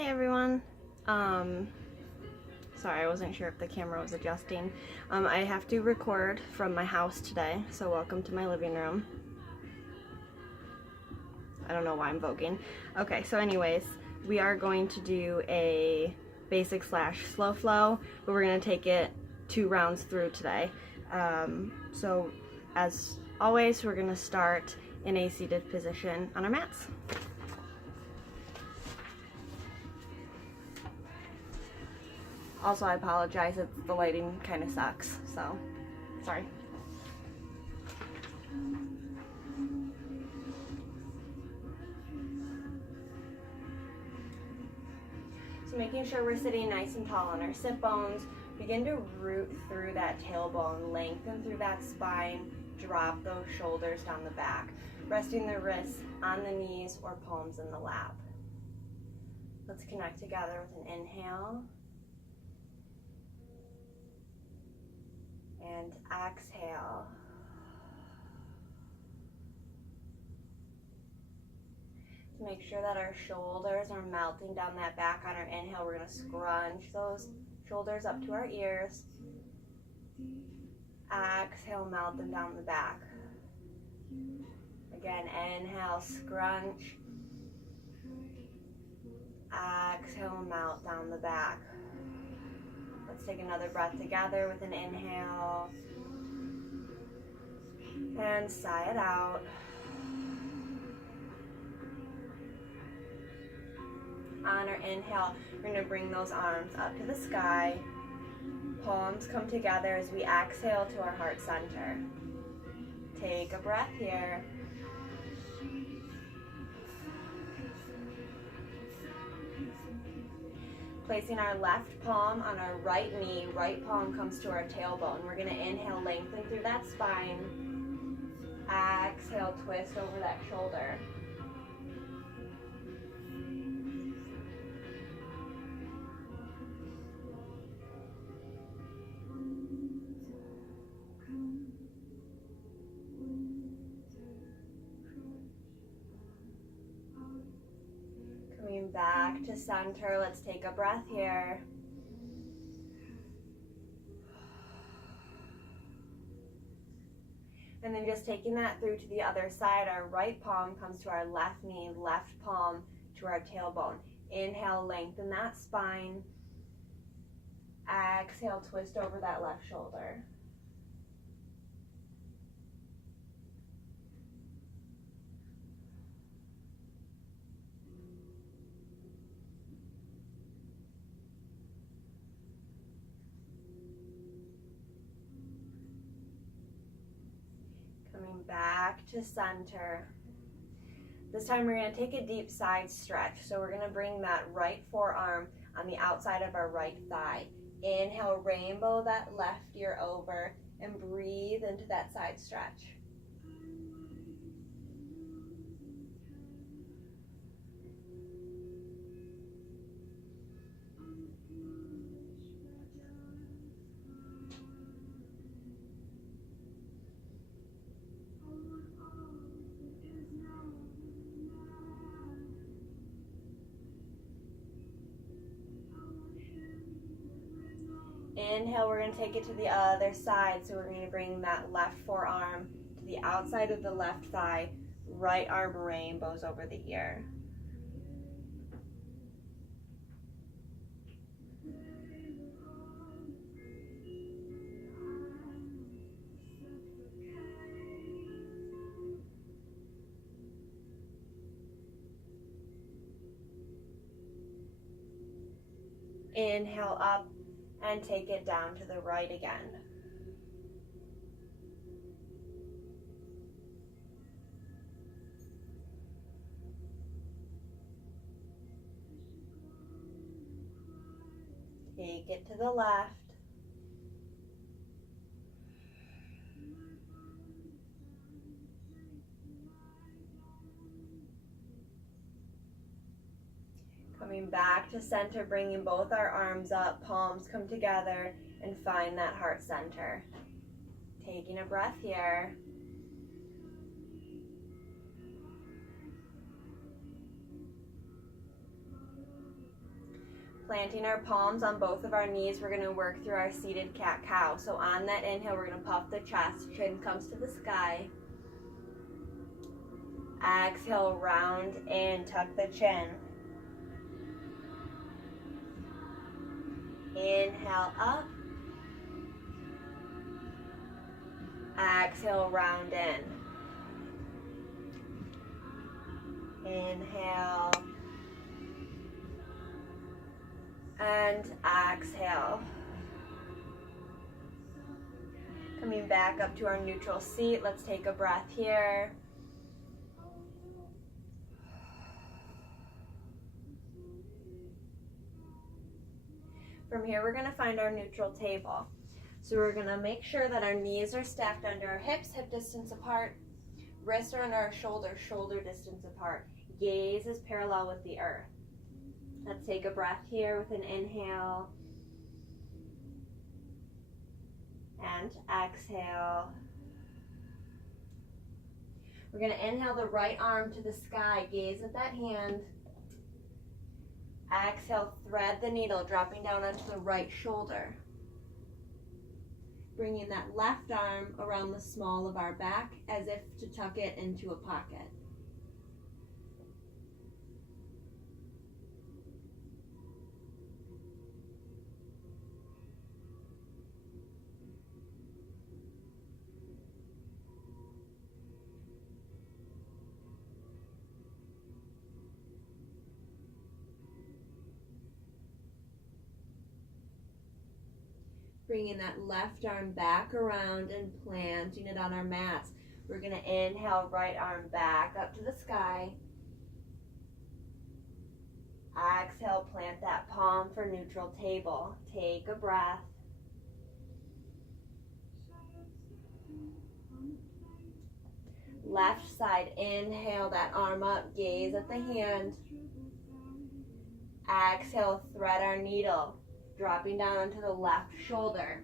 Hey everyone. Sorry, I wasn't sure if the camera was adjusting. I have to record from my house today, so welcome to my living room. I don't know why I'm voguing. Okay, so anyways, we are going to do a basic / slow flow, but we're going to take it 2 rounds through today. So as always, we're going to start in a seated position on our mats. Also, I apologize if the lighting kind of sucks, so sorry. So making sure we're sitting nice and tall on our sit bones, begin to root through that tailbone, lengthen through that spine, drop those shoulders down the back, resting the wrists on the knees or palms in the lap. Let's connect together with an inhale and exhale. To make sure that our shoulders are melting down that back on our inhale, we're going to scrunch those shoulders up to our ears. Exhale, melt them down the back. Again, inhale, scrunch. Exhale, melt down the back. Let's take another breath together with an inhale. And sigh it out. On our inhale, we're going to bring those arms up to the sky. Palms come together as we exhale to our heart center. Take a breath here. Placing our left palm on our right knee, right palm comes to our tailbone. We're going to inhale, lengthen through that spine. Exhale, twist over that shoulder. Coming back to center, let's take a breath here. And then just taking that through to the other side, our right palm comes to our left knee, left palm to our tailbone. Inhale, lengthen that spine. Exhale, twist over that left shoulder. Coming back to center. This time we're going to take a deep side stretch. So we're going to bring that right forearm on the outside of our right thigh. Inhale, rainbow that left ear over and breathe into that side stretch. Inhale, we're going to take it to the other side. So we're going to bring that left forearm to the outside of the left thigh. Right arm rainbows over the ear. Inhale up and take it down to the right again. Take it to the left. Coming back to center, bringing both our arms up, palms come together, and find that heart center. Taking a breath here. Planting our palms on both of our knees, we're going to work through our seated cat-cow. So on that inhale, we're going to puff the chest, chin comes to the sky. Exhale, round in, tuck the chin. Inhale up. Exhale, round in. Inhale. And exhale. Coming back up to our neutral seat. Let's take a breath here. From here, we're going to find our neutral table. So we're going to make sure that our knees are stacked under our hips, hip distance apart. Wrists are under our shoulders, shoulder distance apart. Gaze is parallel with the earth. Let's take a breath here with an inhale. And exhale. We're going to inhale the right arm to the sky. Gaze at that hand. Exhale, thread the needle, dropping down onto the right shoulder. Bringing that left arm around the small of our back as if to tuck it into a pocket. Bringing that left arm back around and planting it on our mats. We're going to inhale, right arm back up to the sky. Exhale, plant that palm for neutral table. Take a breath. Left side, inhale that arm up, gaze at the hand. Exhale, thread our needle, dropping down onto the left shoulder.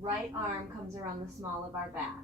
Right arm comes around the small of our back.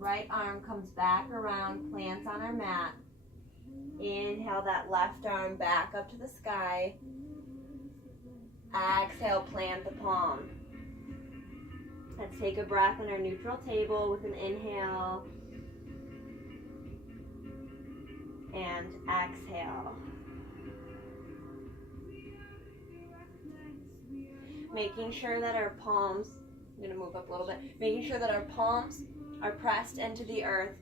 Right arm comes back around, plants on our mat. Inhale that left arm back up to the sky. Exhale, plant the palm. Let's take a breath on our neutral table with an inhale. And exhale. Making sure that our palms, I'm going to move up a little bit, making sure that our palms are pressed into the earth,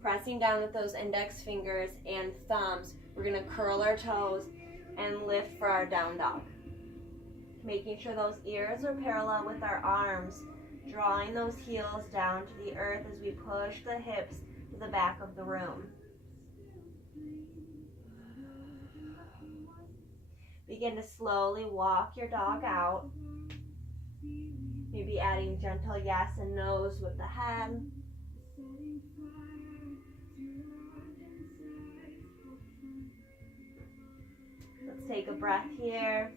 pressing down with those index fingers and thumbs. We're going to curl our toes and lift for our down dog. Making sure those ears are parallel with our arms, drawing those heels down to the earth as we push the hips to the back of the room. Begin to slowly walk your dog out. Maybe adding gentle yes and no's with the head. Let's take a breath here.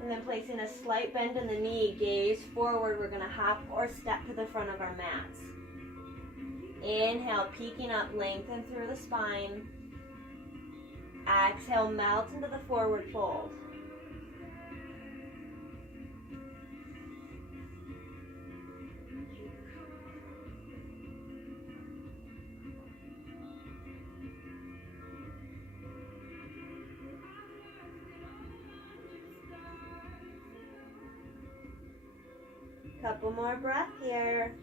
And then placing a slight bend in the knee, gaze forward. We're going to hop or step to the front of our mats. Inhale, peeking up, lengthen through the spine. Exhale, melt into the forward fold. Couple more breaths here.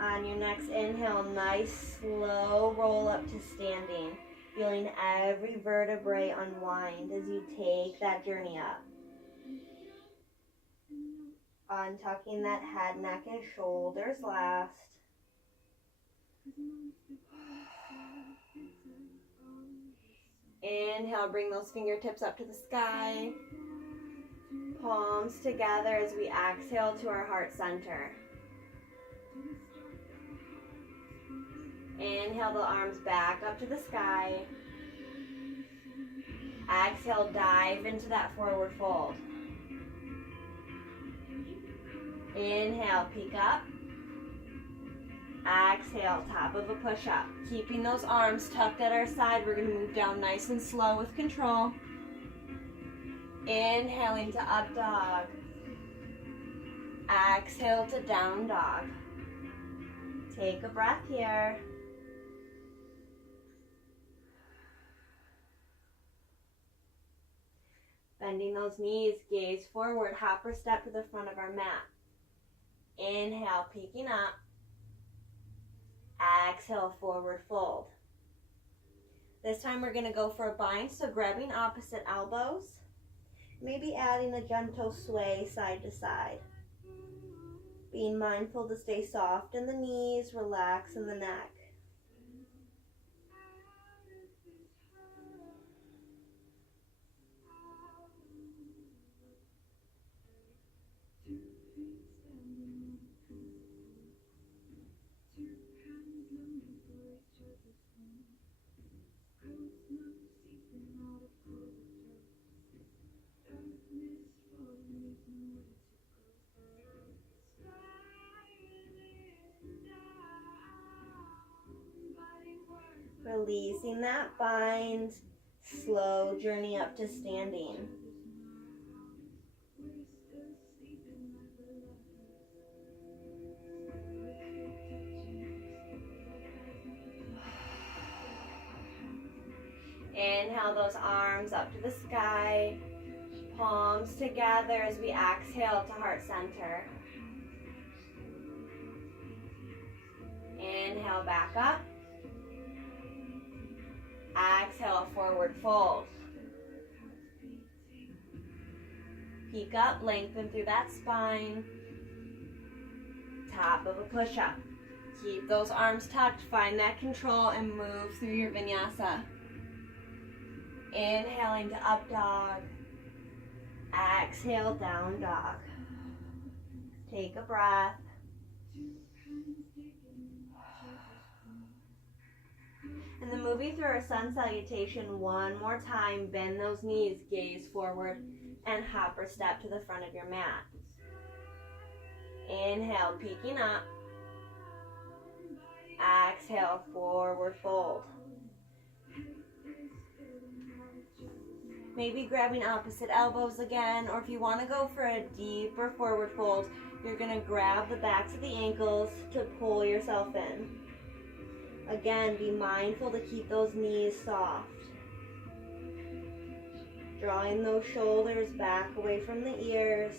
On your next inhale, nice slow roll up to standing, feeling every vertebrae unwind as you take that journey up. Untucking that head, neck, and shoulders last. Inhale, bring those fingertips up to the sky. Palms together as we exhale to our heart center. Inhale the arms back up to the sky. Exhale, dive into that forward fold. Inhale, peek up. Exhale, top of a push-up. Keeping those arms tucked at our side, we're going to move down nice and slow with control. Inhaling to up dog. Exhale to down dog. Take a breath here. Bending those knees, gaze forward, hop or step to the front of our mat. Inhale, peeking up. Exhale, forward fold. This time we're going to go for a bind, so grabbing opposite elbows. Maybe adding a gentle sway side to side. Being mindful to stay soft in the knees, relax in the neck. Releasing that bind, slow journey up to standing. Inhale those arms up to the sky, palms together as we exhale to heart center. Inhale back up. Exhale, forward fold. Peek up, lengthen through that spine. Top of a push-up. Keep those arms tucked, find that control, and move through your vinyasa. Inhaling to up dog. Exhale, down dog. Take a breath. And then moving through our sun salutation one more time, bend those knees, gaze forward, and hop or step to the front of your mat. Inhale, peeking up. Exhale, forward fold. Maybe grabbing opposite elbows again, or if you want to go for a deeper forward fold, you're going to grab the backs of the ankles to pull yourself in. Again, be mindful to keep those knees soft. Drawing those shoulders back away from the ears.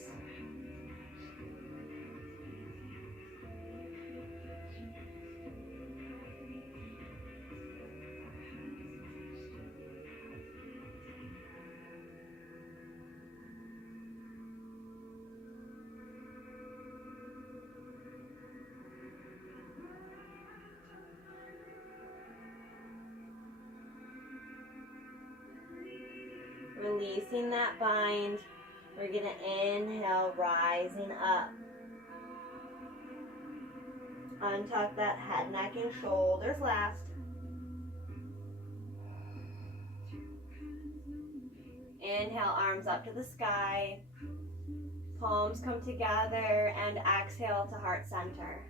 Releasing that bind, we're going to inhale, rising up. Untuck that head, neck, and shoulders last. Inhale, arms up to the sky. Palms come together and exhale to heart center.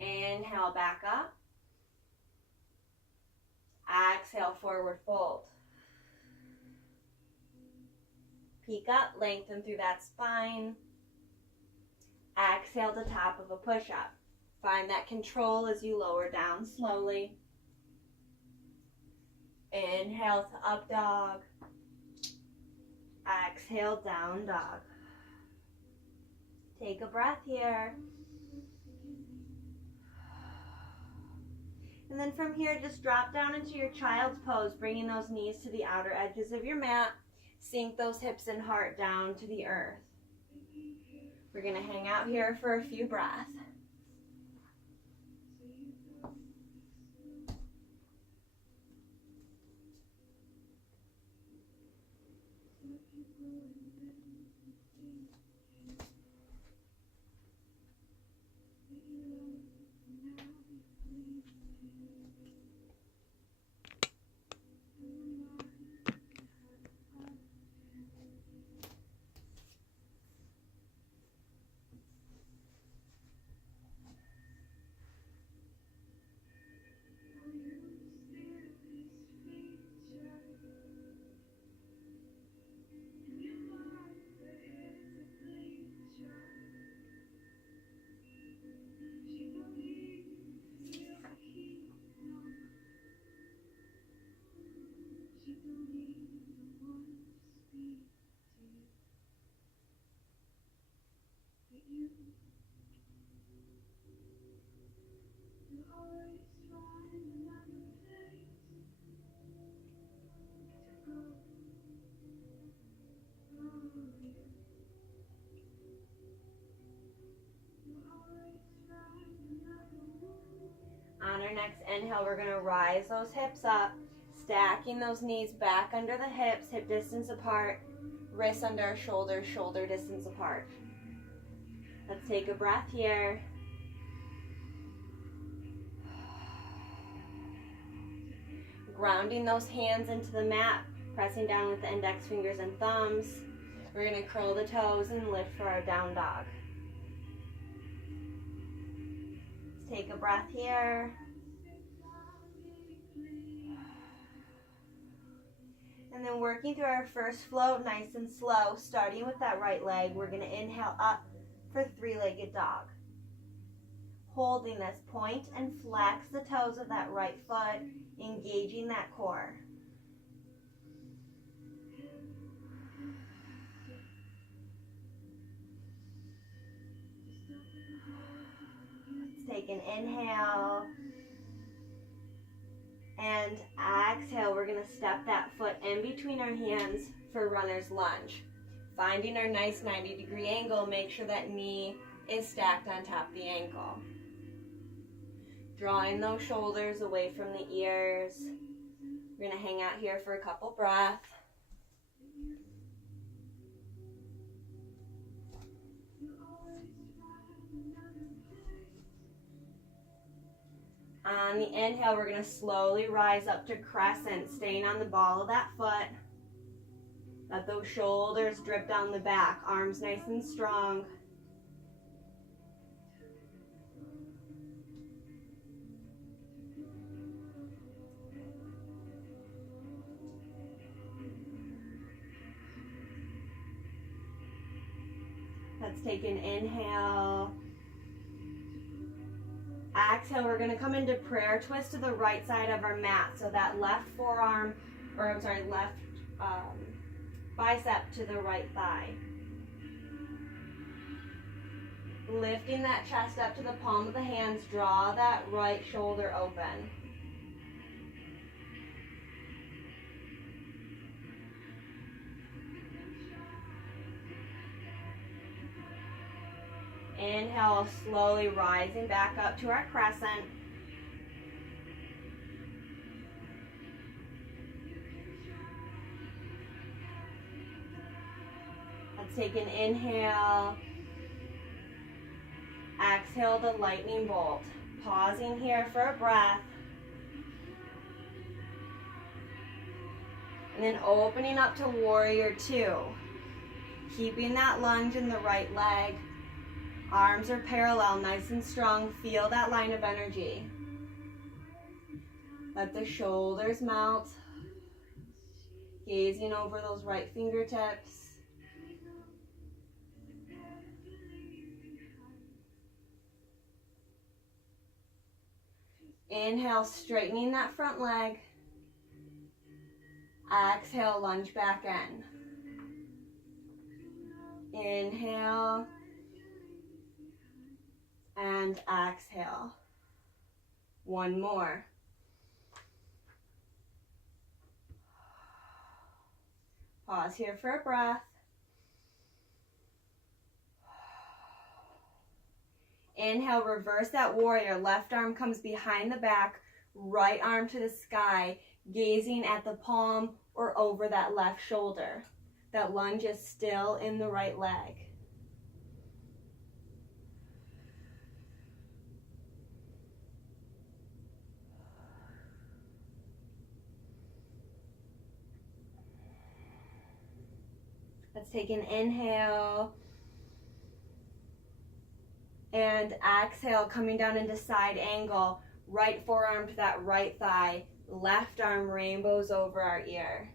Inhale, back up. Exhale, forward fold. Peek up, lengthen through that spine. Exhale to top of a push-up. Find that control as you lower down slowly. Inhale to up dog. Exhale, down dog. Take a breath here. And then from here, just drop down into your child's pose, bringing those knees to the outer edges of your mat. Sink those hips and heart down to the earth. We're going to hang out here for a few breaths. On our next inhale, we're going to rise those hips up, stacking those knees back under the hips, hip distance apart, wrists under our shoulders, shoulder distance apart. Let's take a breath here. Grounding those hands into the mat, pressing down with the index fingers and thumbs. We're going to curl the toes and lift for our down dog. Let's take a breath here. And then working through our first float nice and slow, starting with that right leg, we're going to inhale up for three-legged dog. Holding this, point and flex the toes of that right foot, engaging that core. Let's take an inhale. And exhale, we're going to step that foot in between our hands for runner's lunge. Finding our nice 90-degree angle, make sure that knee is stacked on top of the ankle. Drawing those shoulders away from the ears. We're going to hang out here for a couple breaths. On the inhale, we're going to slowly rise up to crescent, staying on the ball of that foot. Let those shoulders drip down the back, arms nice and strong. Let's take an inhale. Exhale, we're going to come into prayer twist to the right side of our mat. So that left forearm, left bicep to the right thigh. Lifting that chest up to the palm of the hands, draw that right shoulder open. Inhale, slowly rising back up to our crescent. Let's take an inhale. Exhale the lightning bolt. Pausing here for a breath. And then opening up to warrior two. Keeping that lunge in the right leg. Arms are parallel, nice and strong. Feel that line of energy. Let the shoulders melt. Gazing over those right fingertips. Inhale, straightening that front leg. Exhale, lunge back in. Inhale. And exhale. One more. Pause here for a breath. Inhale, reverse that warrior. Left arm comes behind the back, right arm to the sky, gazing at the palm or over that left shoulder. That lunge is still in the right leg. Let's take an inhale. And exhale, coming down into side angle. Right forearm to that right thigh. Left arm rainbows over our ear.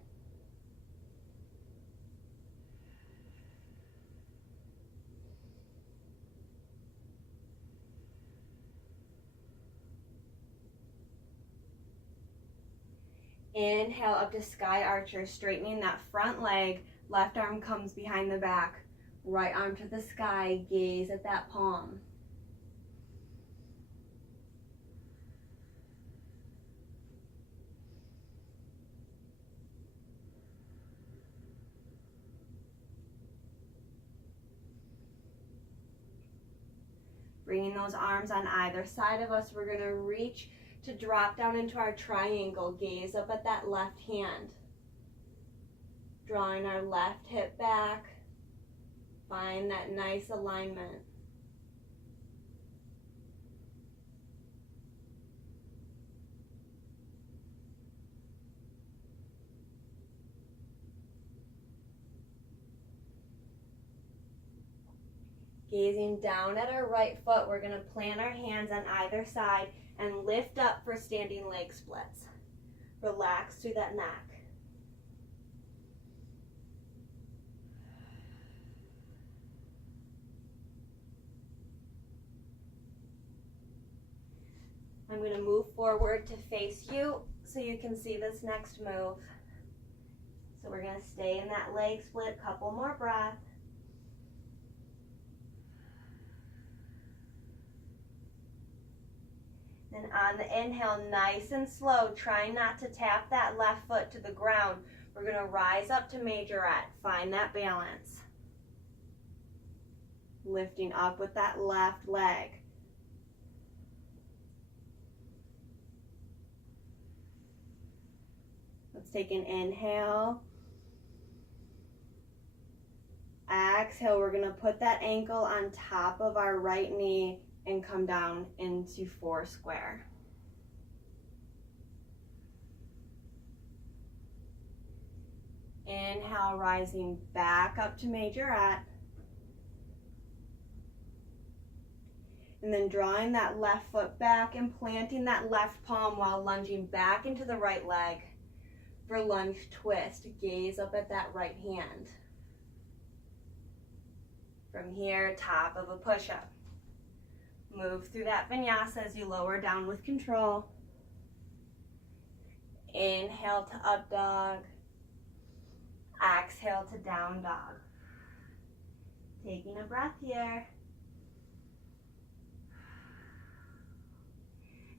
Inhale up to sky archer, straightening that front leg. Left arm comes behind the back. Right arm to the sky, gaze at that palm. Bringing those arms on either side of us, we're going to reach to drop down into our triangle. Gaze up at that left hand. Drawing our left hip back. Find that nice alignment. Gazing down at our right foot, we're going to plant our hands on either side and lift up for standing leg splits. Relax through that neck. I'm going to move forward to face you so you can see this next move. So we're going to stay in that leg split, couple more breaths. And on the inhale, nice and slow, try not to tap that left foot to the ground. We're going to rise up to majorette. Find that balance. Lifting up with that left leg. Let's take an inhale. Exhale, we're going to put that ankle on top of our right knee and come down into 4 square. Inhale, rising back up to majorette. And then drawing that left foot back and planting that left palm while lunging back into the right leg. For lunge twist, gaze up at that right hand. From here, top of a push-up. Move through that vinyasa as you lower down with control. Inhale to up dog. Exhale to down dog. Taking a breath here.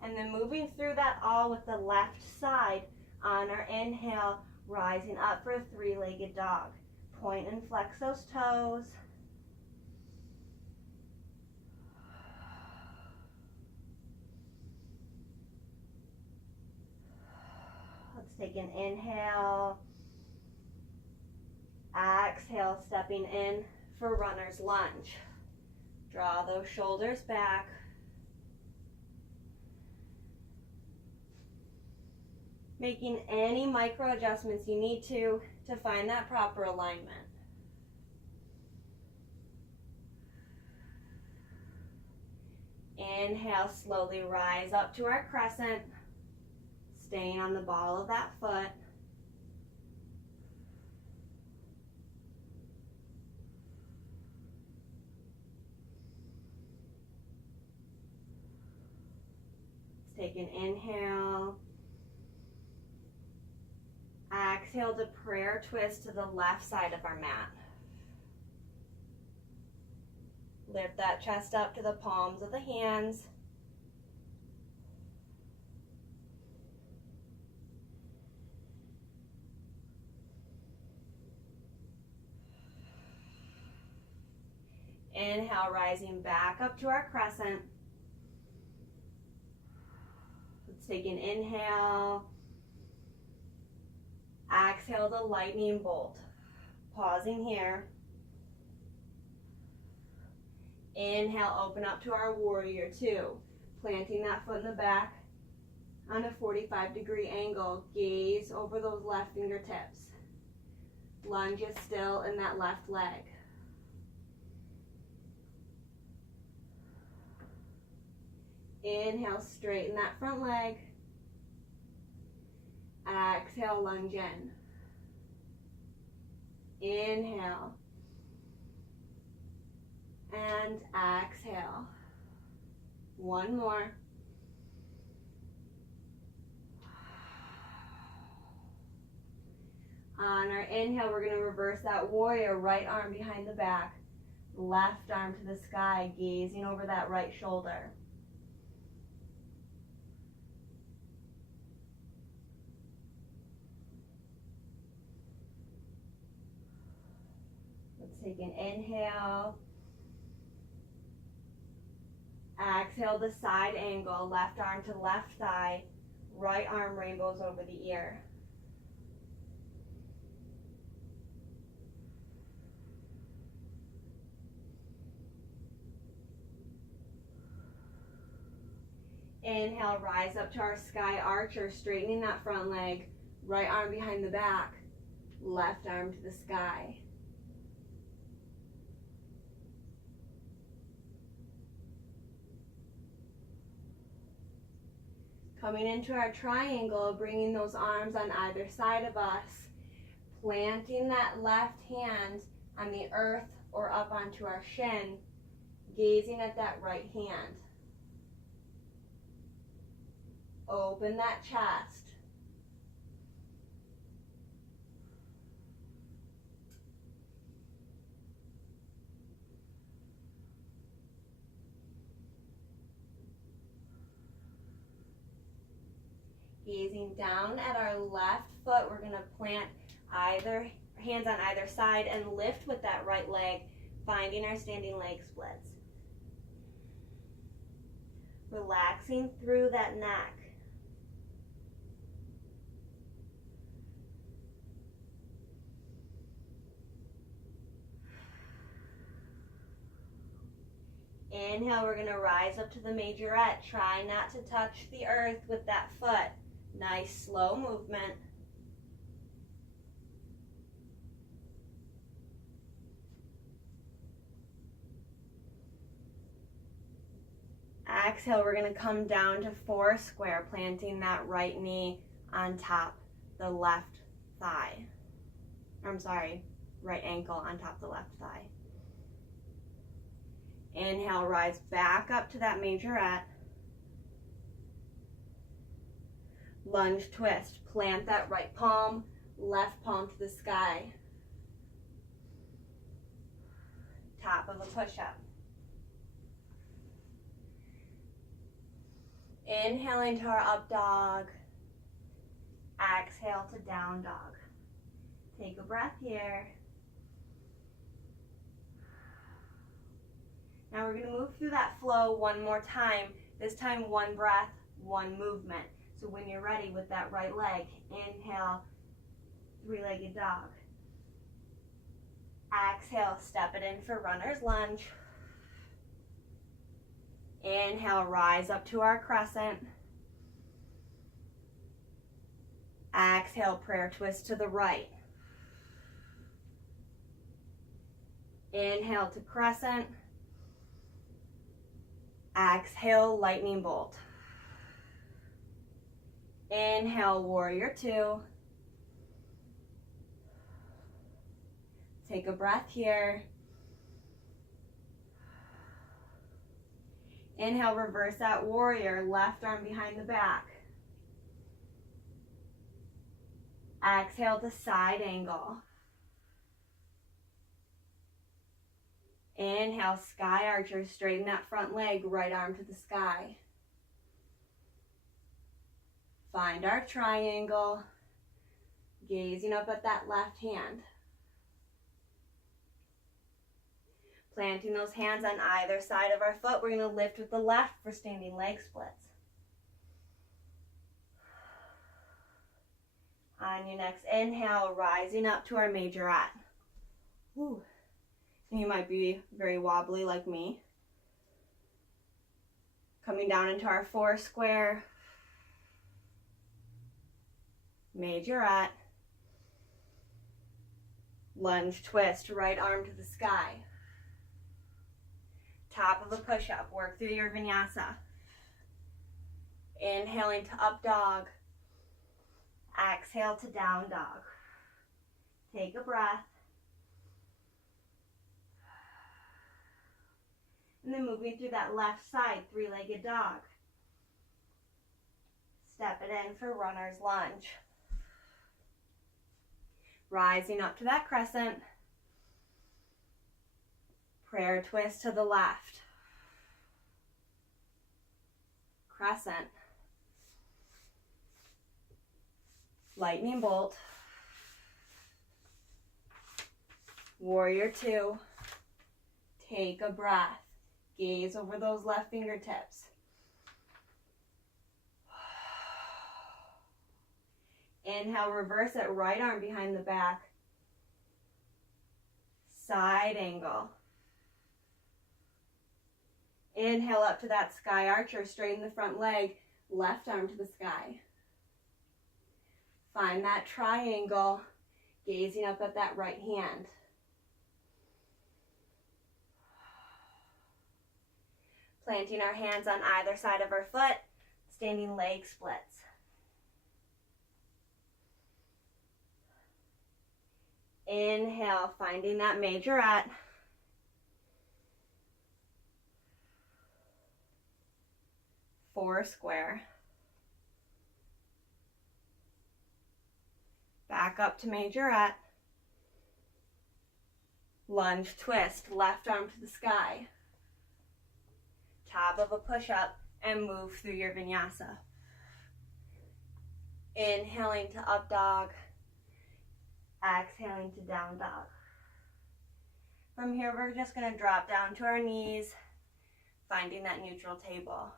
And then moving through that all with the left side. On our inhale, rising up for a 3-legged dog. Point and flex those toes. Let's take an inhale. Exhale, stepping in for runner's lunge. Draw those shoulders back. Making any micro adjustments you need to find that proper alignment. Inhale, slowly rise up to our crescent, staying on the ball of that foot. Let's take an inhale. Exhale to prayer twist to the left side of our mat. Lift that chest up to the palms of the hands. Inhale, rising back up to our crescent. Let's take an inhale. Exhale the lightning bolt. Pausing here. Inhale, open up to our warrior two. Planting that foot in the back on a 45-degree angle. Gaze over those left fingertips. Lunge is still in that left leg. Inhale, straighten that front leg. Exhale, lunge in. Inhale. And exhale. One more. On our inhale, we're going to reverse that warrior. Right arm behind the back. Left arm to the sky, gazing over that right shoulder. Let's take an inhale. Exhale the side angle, left arm to left thigh, right arm rainbows over the ear. Inhale, rise up to our sky archer, straightening that front leg, right arm behind the back, left arm to the sky. Coming into our triangle, bringing those arms on either side of us, planting that left hand on the earth or up onto our shin, gazing at that right hand. Open that chest. Gazing down at our left foot, we're going to plant either hands on either side and lift with that right leg, finding our standing leg splits. Relaxing through that neck. Inhale, we're going to rise up to the majorette. Try not to touch the earth with that foot. Nice slow movement. Exhale, we're going to come down to four square, planting that right knee on top the left thigh. Right ankle on top the left thigh. Inhale, rise back up to that majorette. Lunge twist. Plant that right palm, left palm to the sky. Top of a push-up. Inhaling to our up dog. Exhale to down dog. Take a breath here. Now we're going to move through that flow one more time. This time one breath, one movement. So when you're ready with that right leg, inhale, three-legged dog. Exhale, step it in for runner's lunge. Inhale, rise up to our crescent. Exhale, prayer twist to the right. Inhale to crescent. Exhale, lightning bolt. Inhale, warrior two. Take a breath here. Inhale, reverse that warrior, left arm behind the back. Exhale to side angle. Inhale, sky archer, straighten that front leg, right arm to the sky. Find our triangle, gazing up at that left hand. Planting those hands on either side of our foot, we're going to lift with the left for standing leg splits. On your next inhale, rising up to our majorette. Woo. And you might be very wobbly like me. Coming down into our four square. Majorette. Lunge twist, right arm to the sky. Top of a push-up, work through your vinyasa. Inhaling to up dog. Exhale to down dog. Take a breath. And then moving through that left side, three-legged dog. Step it in for runner's lunge. Rising up to that crescent. Prayer twist to the left. Crescent. Lightning bolt. Warrior two. Take a breath. Gaze over those left fingertips. Inhale, reverse it, right arm behind the back. Side angle. Inhale up to that sky archer, straighten the front leg, left arm to the sky. Find that triangle, gazing up at that right hand. Planting our hands on either side of our foot, standing leg splits. Inhale, finding that majorette. Four square. Back up to majorette. Lunge twist, left arm to the sky. Top of a push-up and move through your vinyasa. Inhaling to up dog. Exhaling to down dog. From here, we're just going to drop down to our knees, finding that neutral table.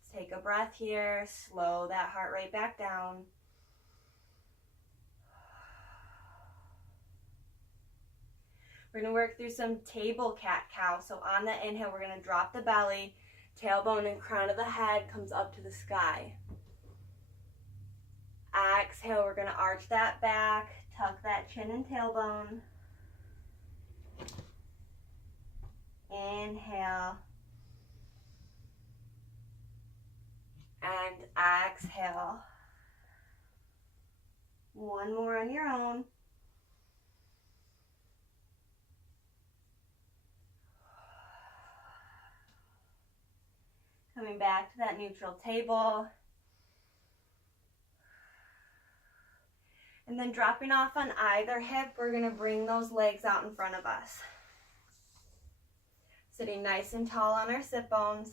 Let's take a breath here, slow that heart rate back down. We're going to work through some table cat-cow. So on the inhale, we're going to drop the belly, tailbone and crown of the head comes up to the sky. Exhale, we're going to arch that back, tuck that chin and tailbone. Inhale. And exhale. One more on your own. Coming back to that neutral table. And then dropping off on either hip, we're going to bring those legs out in front of us. Sitting nice and tall on our sit bones.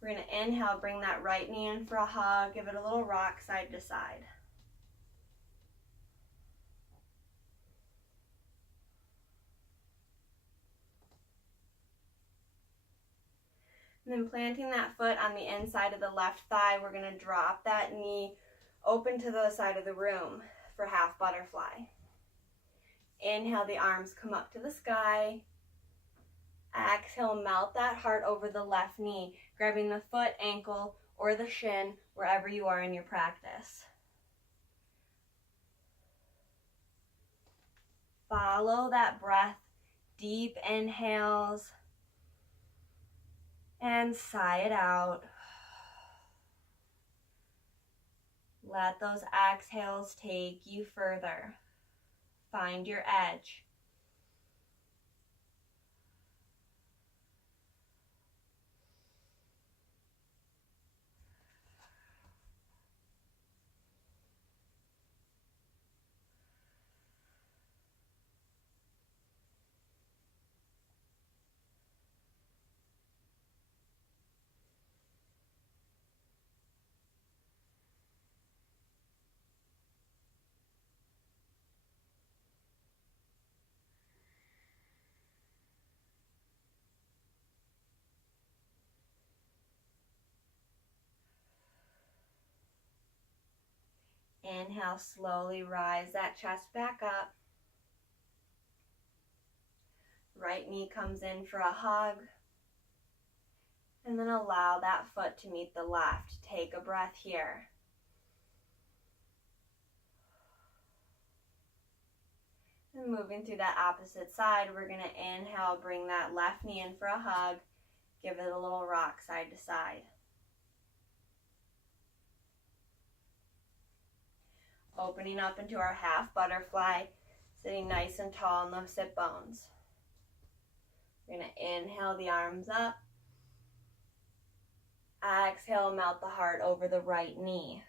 We're going to inhale, bring that right knee in for a hug, give it a little rock side to side. And then planting that foot on the inside of the left thigh, we're going to drop that knee open to the side of the room for half butterfly. Inhale, the arms come up to the sky. Exhale, melt that heart over the left knee, grabbing the foot, ankle, or the shin, wherever you are in your practice. Follow that breath, deep inhales, and sigh it out. Let those exhales take you further. Find your edge. Inhale, slowly rise that chest back up. Right knee comes in for a hug. And then allow that foot to meet the left. Take a breath here. And moving through that opposite side, we're going to inhale, bring that left knee in for a hug. Give it a little rock side to side. Opening up into our half butterfly, sitting nice and tall in those sit bones. We're going to inhale the arms up. Exhale, melt the heart over the right knee.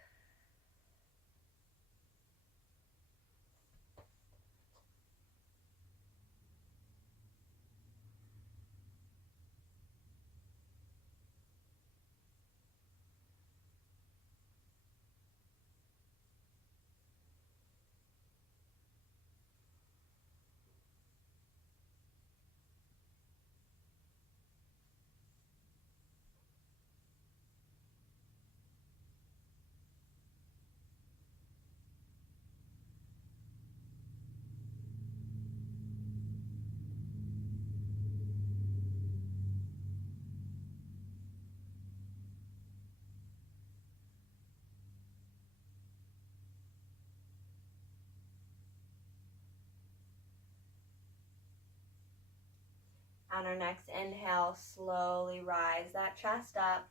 On our next inhale, slowly rise that chest up.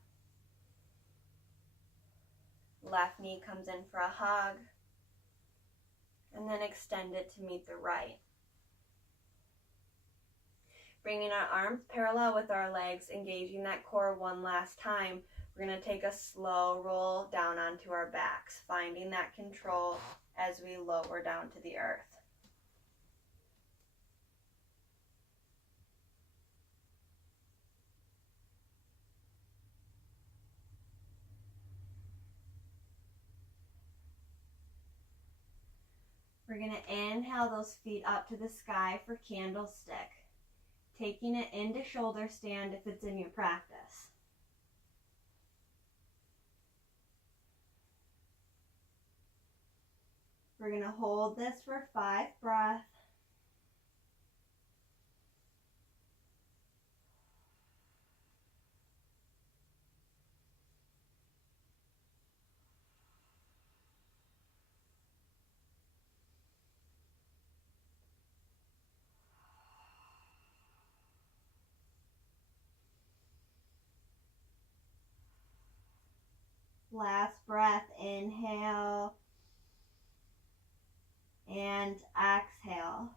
Left knee comes in for a hug. And then extend it to meet the right. Bringing our arms parallel with our legs, engaging that core one last time. We're going to take a slow roll down onto our backs, finding that control as we lower down to the earth. We're going to inhale those feet up to the sky for candlestick, taking it into shoulder stand if it's in your practice. We're going to hold this for 5 breaths. Last breath, inhale and exhale.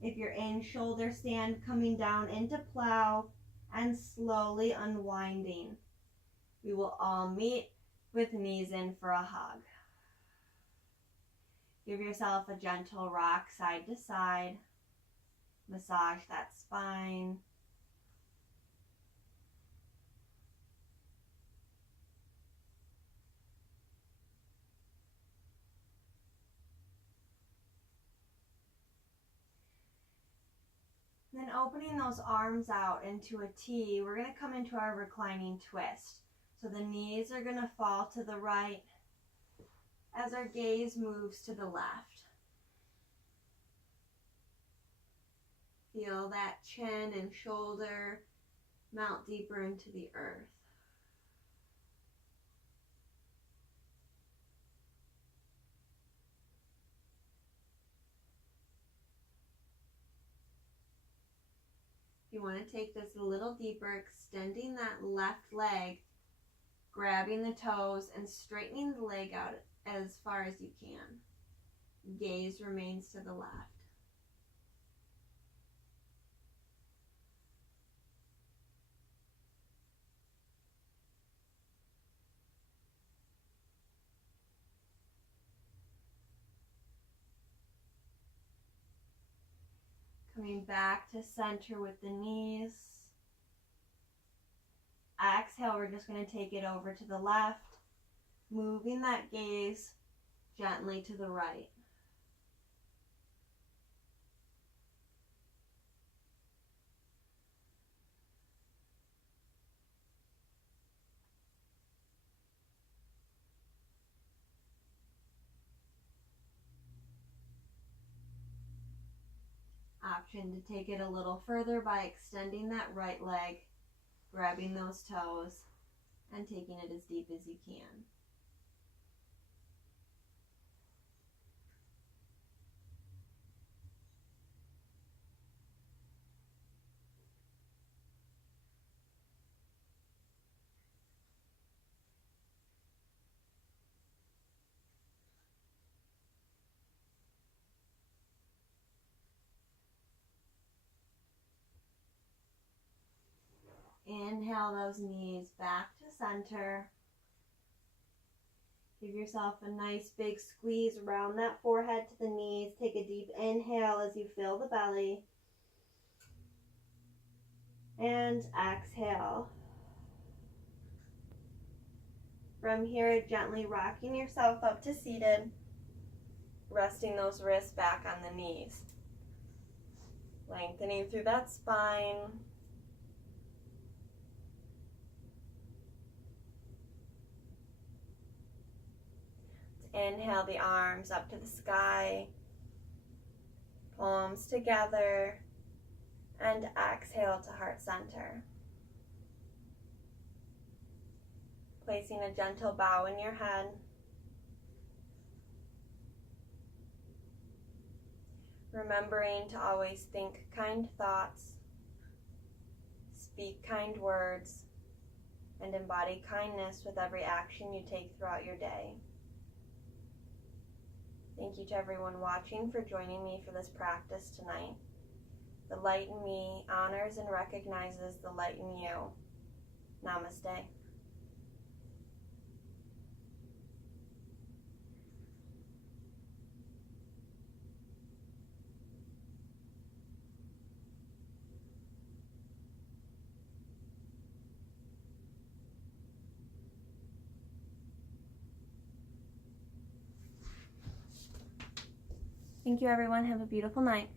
If you're in shoulder stand, coming down into plow and slowly unwinding. We will all meet with knees in for a hug. Give yourself a gentle rock side to side. Massage that spine. Then opening those arms out into a T, we're going to come into our reclining twist. So the knees are going to fall to the right as our gaze moves to the left. Feel that chin and shoulder mount deeper into the earth. You want to take this a little deeper, extending that left leg, grabbing the toes and straightening the leg out as far as you can. Gaze remains to the left. Coming back to center with the knees. Exhale, we're just going to take it over to the left, moving that gaze gently to the right. option to take it a little further by extending that right leg, grabbing those toes, and taking it as deep as you can. Inhale those knees back to center. Give yourself a nice big squeeze around that forehead to the knees. Take a deep inhale as you fill the belly. And exhale. From here, gently rocking yourself up to seated, resting those wrists back on the knees. Lengthening through that spine. Inhale the arms up to the sky, palms together, and exhale to heart center. Placing a gentle bow in your head. Remembering to always think kind thoughts, speak kind words, and embody kindness with every action you take throughout your day. Thank you to everyone watching for joining me for this practice tonight. The light in me honors and recognizes the light in you. Namaste. Thank you, everyone. Have a beautiful night.